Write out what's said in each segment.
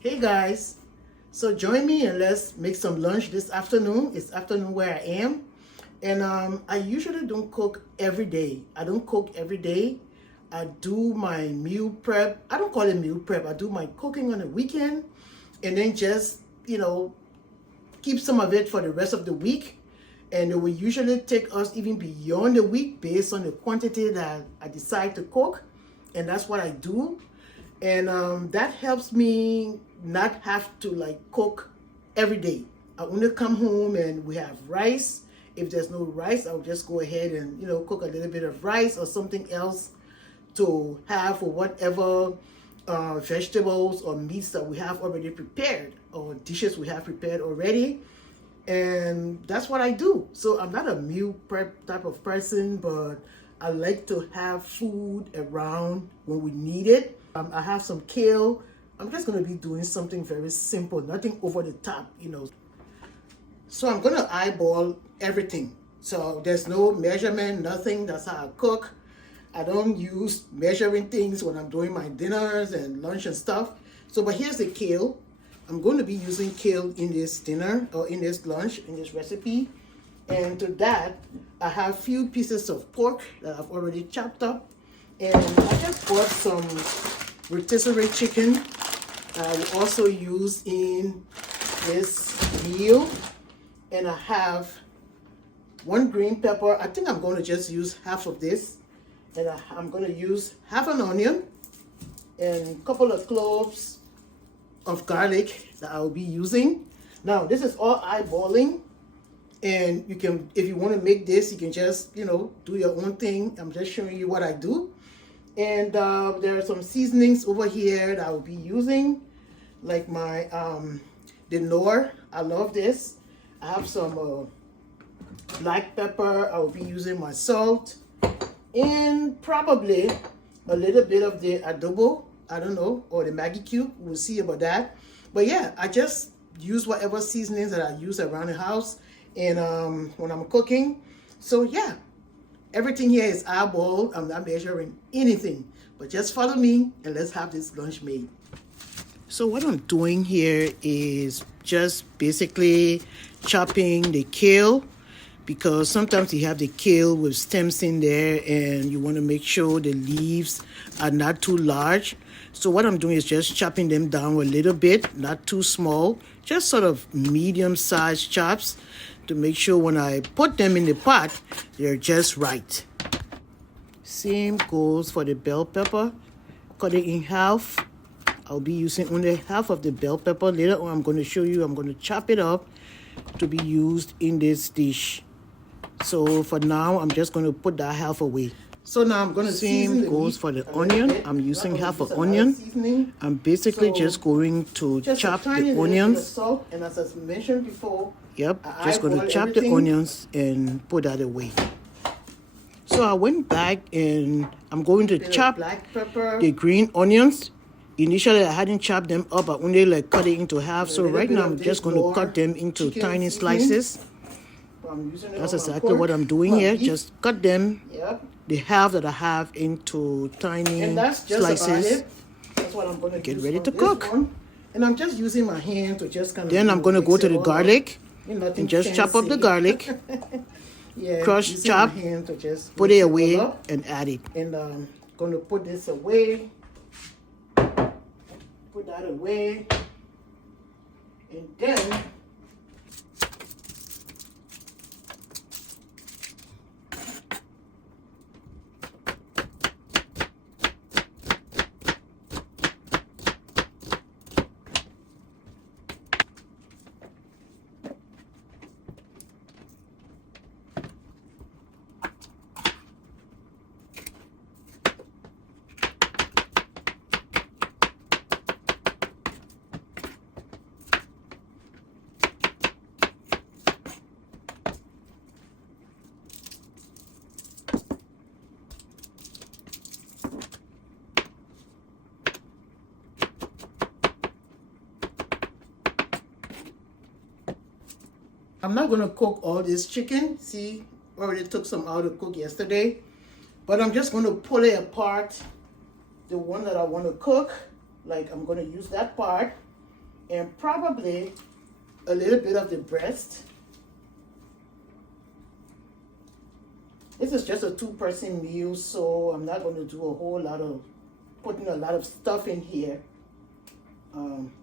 Hey guys, so join me and let's make some lunch this afternoon. It's afternoon where I am. And I usually don't cook every day. I don't cook every day. I do my meal prep. I don't call it meal prep. I do my cooking on the weekend and then just, keep some of it for the rest of the week. And it will usually take us even beyond the week based on the quantity that I decide to cook. And that's what I do. And that helps me not have to cook every day. I only come home and we have rice. If there's no rice, I'll just go ahead and cook a little bit of rice or something else to have for whatever vegetables or meats that we have already prepared or dishes we have prepared already. And that's what I do. So I'm not a meal prep type of person, but I like to have food around when we need it. I have some kale. I'm just going to be doing something very simple, nothing over the top. So I'm going to eyeball everything. So there's no measurement, nothing. That's how I cook. I don't use measuring things when I'm doing my dinners and lunch and stuff. So, but here's the kale. I'm going to be using kale in this dinner or in this lunch, in this recipe. And to that, I have a few pieces of pork that I've already chopped up. And I just bought some rotisserie chicken that I will also use in this meal. And I have one green pepper. I think I'm going to just use half of this. And I'm going to use half an onion and a couple of cloves of garlic that I will be using. Now, this is all eyeballing. And you can, if you want to make this, you can just, do your own thing. I'm just showing you what I do. And there are some seasonings over here that I will be using, like my the Knorr. I love this. I have some black pepper. I will be using my salt and probably a little bit of the adobo. I don't know, or the Maggi cube. We'll see about that. But yeah, I just use whatever seasonings that I use around the house and when I'm cooking. So yeah, everything here is eyeballed. I'm not measuring anything, but just follow me and let's have this lunch made. So what I'm doing here is just basically chopping the kale, because sometimes you have the kale with stems in there and you want to make sure the leaves are not too large. So what I'm doing is just chopping them down a little bit, not too small, just sort of medium-sized chops to make sure when I put them in the pot, they're just right. Same goes for the bell pepper. Cut it in half. I'll be using only half of the bell pepper. Later on, I'm going to show you, I'm going to chop it up to be used in this dish. So for now, I'm just going to put that half away. So now I'm going to same goes for the onion. I'm using half an onion. I'm basically just going to chop the onions. Salt, and as I mentioned before, yep, just going to chop the onions and put that away. So I went back and I'm going to chop the green onions. Initially, I hadn't chopped them up. I only cut it into half. So right now, I'm just going to cut them into tiny slices. That's exactly what I'm doing here. Just cut them, the half that I have, into tiny slices. That's what I'm going to get ready to cook. And I'm just using my hand to just kind of. Then I'm going to go to the garlic and just chop up the garlic. Crush, chop, put it away and add it. And I'm going to put this away. Put that away. And then I'm not going to cook all this chicken. See, already took some out to cook yesterday. But I'm just going to pull it apart, the one that I want to cook. Like, I'm going to use that part. and probably a little bit of the breast. This is just a 2-person meal, so I'm not going to do a whole lot of putting a lot of stuff in here.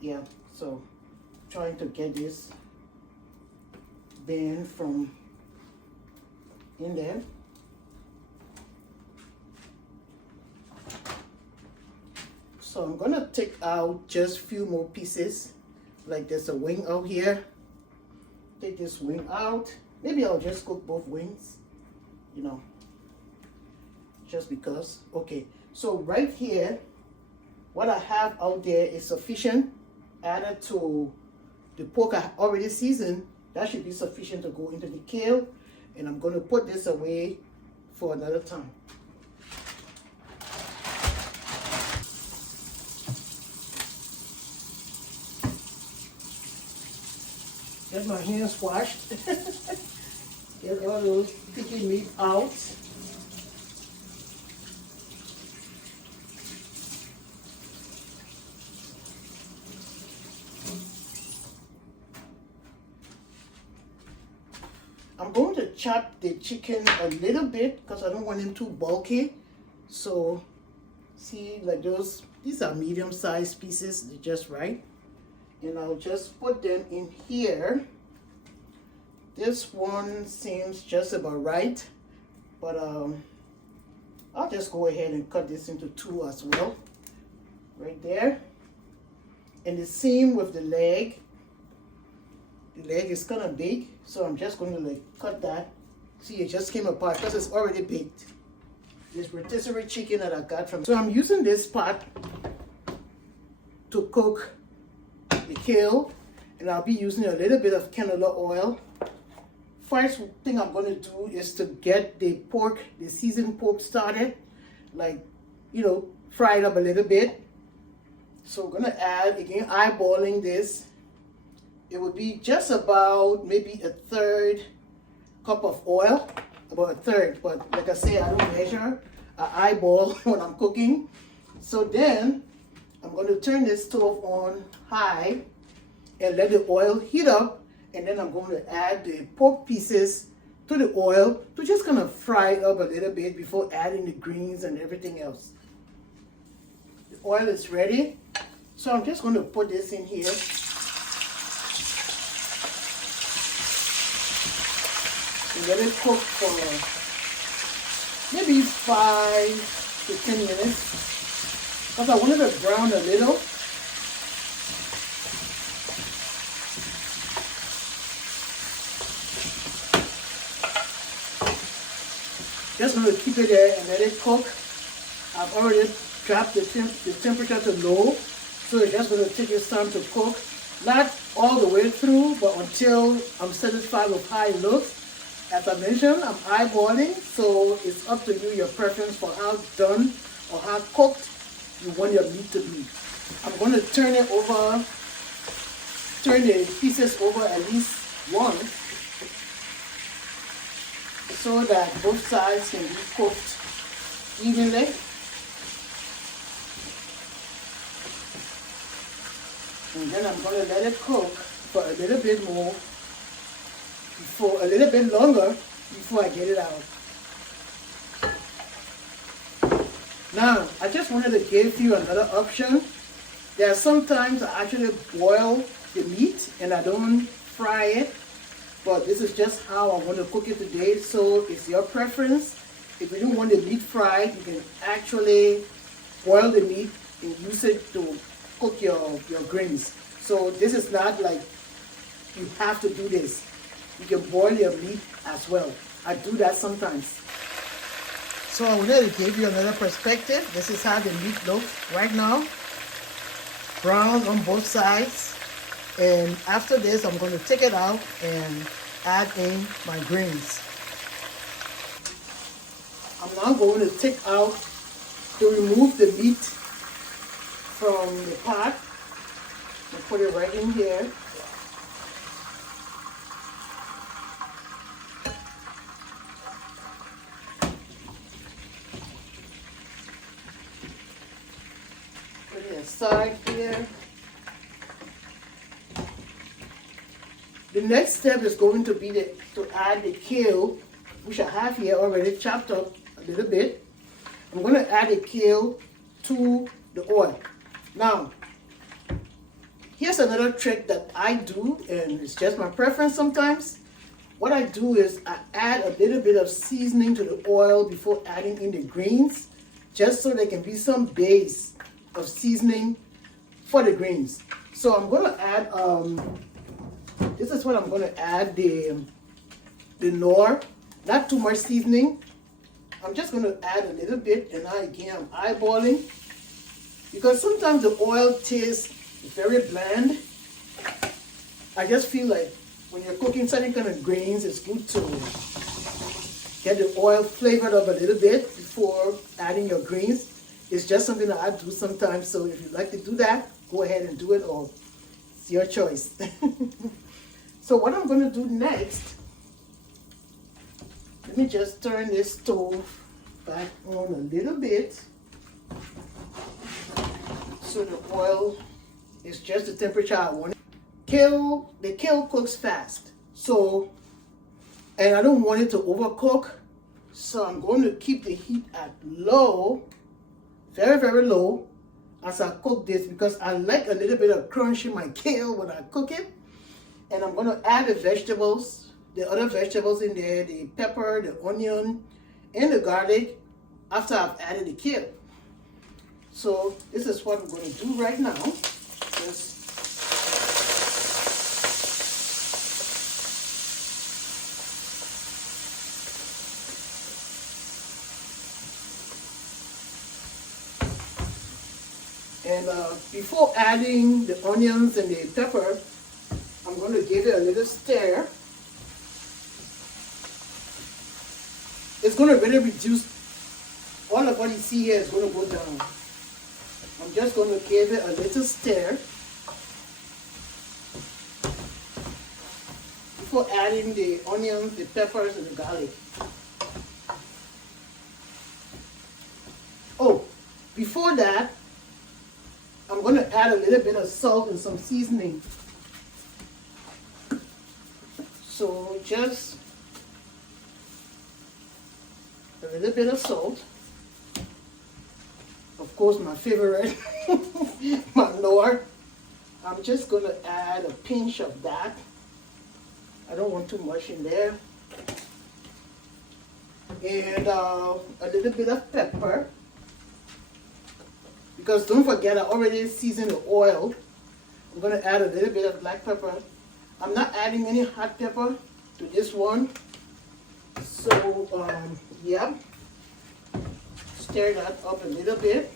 Yeah, so trying to get this band from in there. So I'm gonna take out just a few more pieces. Like there's a wing out here. Take this wing out. Maybe I'll just cook both wings, you know, just because. Okay, so right here, what I have out there is sufficient. Added to the pork I already seasoned, that should be sufficient to go into the kale. And I'm going to put this away for another time. Get my hands washed. Get all those sticky meat out. I'm going to chop the chicken a little bit because I don't want him too bulky. So see, like these are medium-sized pieces, they're just right. And I'll just put them in here. This one seems just about right, but I'll just go ahead and cut this into 2 as well, right there. And the same with the leg. The leg is kind of big, so I'm just going to like cut that. See, it just came apart because it's already baked. This rotisserie chicken that I got from. So I'm using this pot to cook the kale, and I'll be using a little bit of canola oil. First thing I'm going to do is to get the pork, the seasoned pork started, like, you know, fry it up a little bit. So I'm going to add, again, eyeballing this. It would be just about maybe a 1/3 cup of oil, about a 1/3, but like I say, I don't measure, I eyeball when I'm cooking. So then I'm going to turn this stove on high and let the oil heat up, and then I'm going to add the pork pieces to the oil to just kind of fry it up a little bit before adding the greens and everything else. The oil is ready, so I'm just going to put this in here. And let it cook for maybe 5 to 10 minutes. Because I wanted to brown a little. Just going to keep it there and let it cook. I've already dropped the temperature to low, so it's just going to take its time to cook. Not all the way through, but until I'm satisfied with how it looks. As I mentioned, I'm eyeballing, so it's up to you, your preference for how done or how cooked you want your meat to be. I'm going to turn it over, turn the pieces over at least once, so that both sides can be cooked evenly. And then I'm going to let it cook for a little bit more, for a little bit longer before I get it out. Now, I just wanted to give you another option. There are sometimes I actually boil the meat and I don't fry it, but this is just how I want to cook it today, so it's your preference. If you don't want the meat fried, you can actually boil the meat and use it to cook your greens. So this is not like you have to do this. You can boil your meat as well. I do that sometimes. So I wanted to give you another perspective. This is how the meat looks right now. Brown on both sides. And after this, I'm going to take it out and add in my greens. I'm now going to take out, to remove the meat from the pot. And put it right in here. Put it aside here. The next step is going to be to add the kale, which I have here already chopped up a little bit. I'm going to add the kale to the oil. Now, here's another trick that I do, and it's just my preference sometimes. What I do is I add a little bit of seasoning to the oil before adding in the greens, just so there can be some base of seasoning for the greens. So I'm going to add, this is what I'm going to add, the nor, not too much seasoning. I'm just going to add a little bit, and now again I'm eyeballing, because sometimes the oil tastes very bland. I just feel like when you're cooking certain kind of grains, it's good to get the oil flavored up a little bit before adding your greens. It's just something that I do sometimes, so if you'd like to do that, go ahead and do it, or it's your choice. So what I'm going to do next, let me just turn this stove back on a little bit so the oil is just the temperature I want it. The kale cooks fast, so, and I don't want it to overcook, so I'm going to keep the heat at low, very, very low, as I cook this, because I like a little bit of crunch in my kale when I cook it. And I'm going to add the vegetables, the other vegetables in there, the pepper, the onion, and the garlic after I've added the kale. So this is what I'm going to do right now. Just and before adding the onions and the pepper, I'm going to give it a little stir. It's going to really reduce, all of what you see here is going to go down. I'm just going to give it a little stir before adding the onions, the peppers, and the garlic. Oh, before that, I'm going to add a little bit of salt and some seasoning. So just a little bit of salt. Of course, my favorite, my Nor. I'm just going to add a pinch of that. I don't want too much in there. And a little bit of pepper. Because don't forget, I already seasoned the oil. I'm going to add a little bit of black pepper. I'm not adding any hot pepper to this one. So, yeah. Stir that up a little bit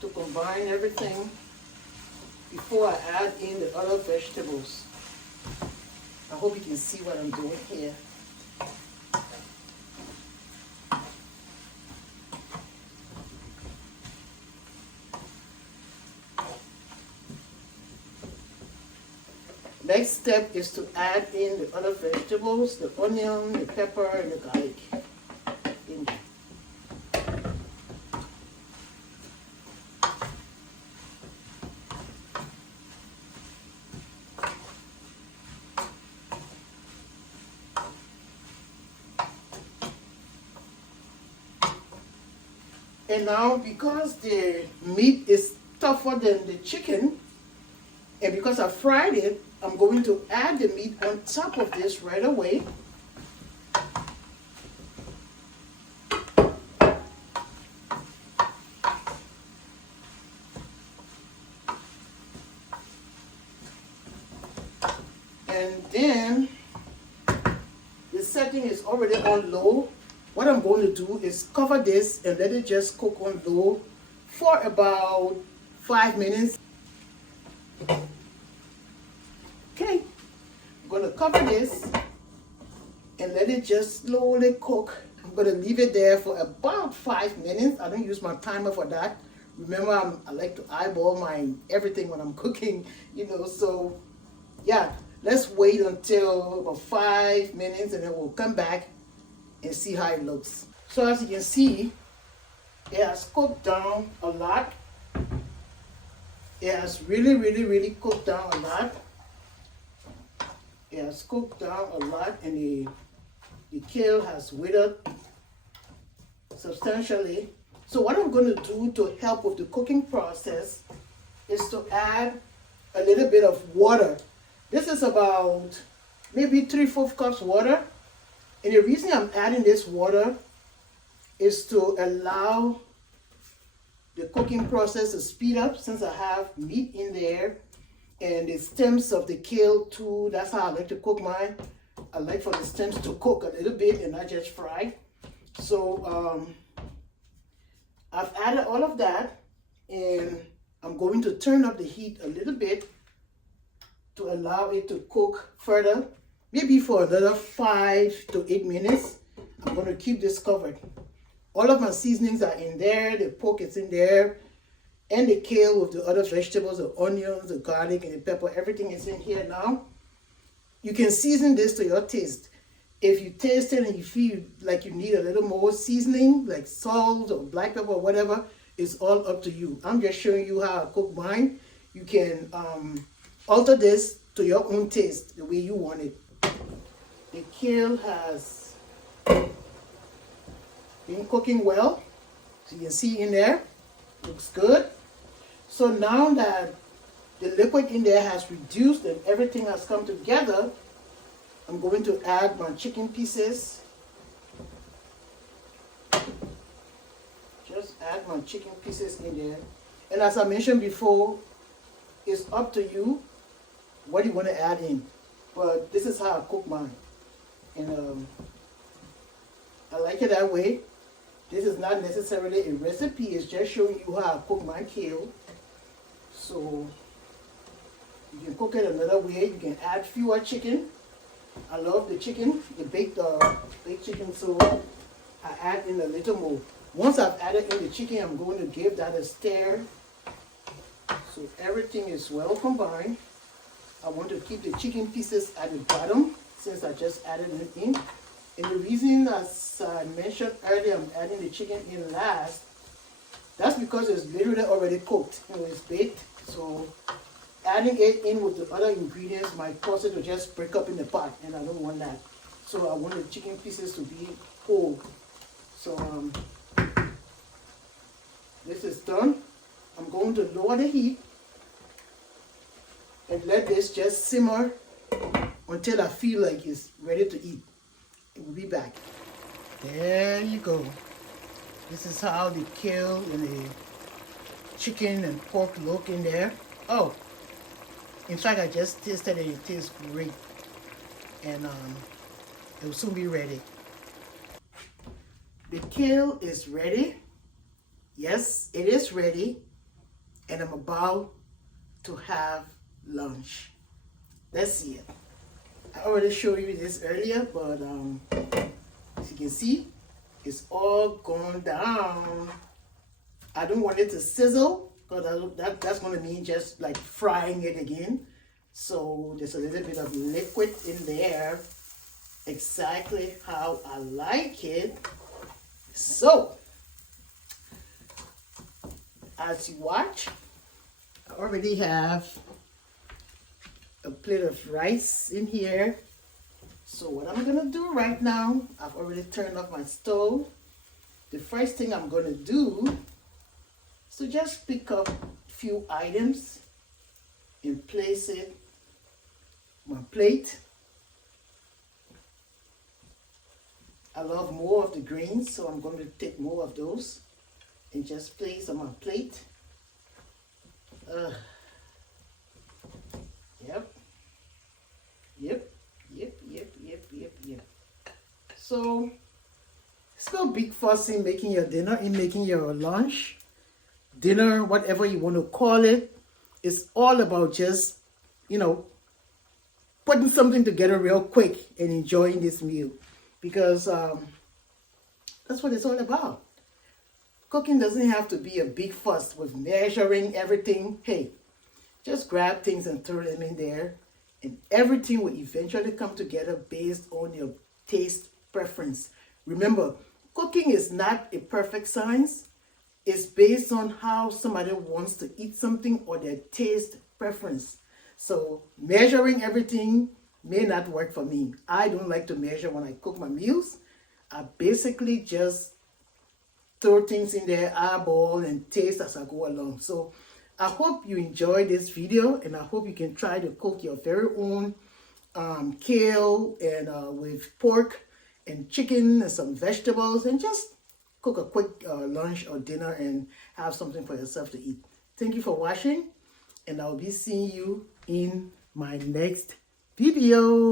to combine everything before I add in the other vegetables. I hope you can see what I'm doing here. Next step is to add in the other vegetables, the onion, the pepper, and the garlic. And now, because the meat is tougher than the chicken, and because I fried it, I'm going to add the meat on top of this right away. And then the setting is already on low. What I'm going to do is cover this and let it just cook on low for about 5 minutes. Okay, I'm going to cover this and let it just slowly cook. I'm going to leave it there for about 5 minutes. I don't use my timer for that. Remember, I like to eyeball my everything when I'm cooking, you know, so yeah, let's wait until about 5 minutes and then we'll come back and see how it looks. So as you can see, it has cooked down a lot. It has really cooked down a lot. It has cooked down a lot, and the kale has withered substantially. So what I'm going to do to help with the cooking process is to add a little bit of water. This is about maybe 3/4 cups water. And the reason I'm adding this water is to allow the cooking process to speed up, since I have meat in there and the stems of the kale too. That's how I like to cook mine. I like for the stems to cook a little bit and not just fry. So I've added all of that, and I'm going to turn up the heat a little bit to allow it to cook further, maybe for another 5 to 8 minutes. I'm going to keep this covered. All of my seasonings are in there. The pork is in there, and the kale with the other vegetables, the onions, the garlic, and the pepper. Everything is in here now. You can season this to your taste. If you taste it and you feel like you need a little more seasoning, like salt or black pepper or whatever, it's all up to you. I'm just showing you how I cook mine. You can alter this to your own taste, the way you want it. The kale has been cooking well. So you can see in there, looks good. So now that the liquid in there has reduced and everything has come together, I'm going to add my chicken pieces. Just add my chicken pieces in there. And as I mentioned before, it's up to you what you want to add in. But this is how I cook mine. And I like it that way. This is not necessarily a recipe, it's just showing you how I cook my kale. So you can cook it another way. You can add fewer chicken. I love the chicken, the baked chicken, so I add in a little more. Once I've added in the chicken, I'm going to give that a stir so everything is well combined. I want to keep the chicken pieces at the bottom since I just added it in. And the reason, as I mentioned earlier, I'm adding the chicken in last, that's because it's literally already cooked. You know, it's baked, so adding it in with the other ingredients might cause it to just break up in the pot, and I don't want that. So I want the chicken pieces to be whole. So this is done. I'm going to lower the heat and let this just simmer until I feel like it's ready to eat. We'll be back. There you go. This is how the kale and the chicken and pork look in there. Oh, in fact, I just tasted it. It tastes great. And it will soon be ready. The kale is ready. Yes, it is ready. And I'm about to have lunch. Let's see it. I already showed you this earlier, but as you can see, it's all gone down. I don't want it to sizzle, because that's going to mean just like frying it again. So there's a little bit of liquid in there, exactly how I like it. So as you watch, I already have a plate of rice in here. So what I'm gonna do right now, I've already turned off my stove. The first thing I'm gonna do is to just pick up a few items and place it on my plate. I love more of the greens, so I'm going to take more of those and just place on my plate. Yep. So it's no big fuss in making your dinner, in making your lunch, dinner, whatever you want to call it. It's all about just, putting something together real quick and enjoying this meal, because that's what it's all about. Cooking doesn't have to be a big fuss with measuring everything. Hey, just grab things and throw them in there, and everything will eventually come together based on your taste preference. Remember, cooking is not a perfect science. It's based on how somebody wants to eat something or their taste preference. So measuring everything, may not work for me. I don't like to measure when I cook my meals. I basically just throw things in there, eyeball, and taste as I go along. So I hope you enjoyed this video, and I hope you can try to cook your very own kale and with pork and chicken and some vegetables, and just cook a quick lunch or dinner and have something for yourself to eat. Thank you for watching, and I'll be seeing you in my next video.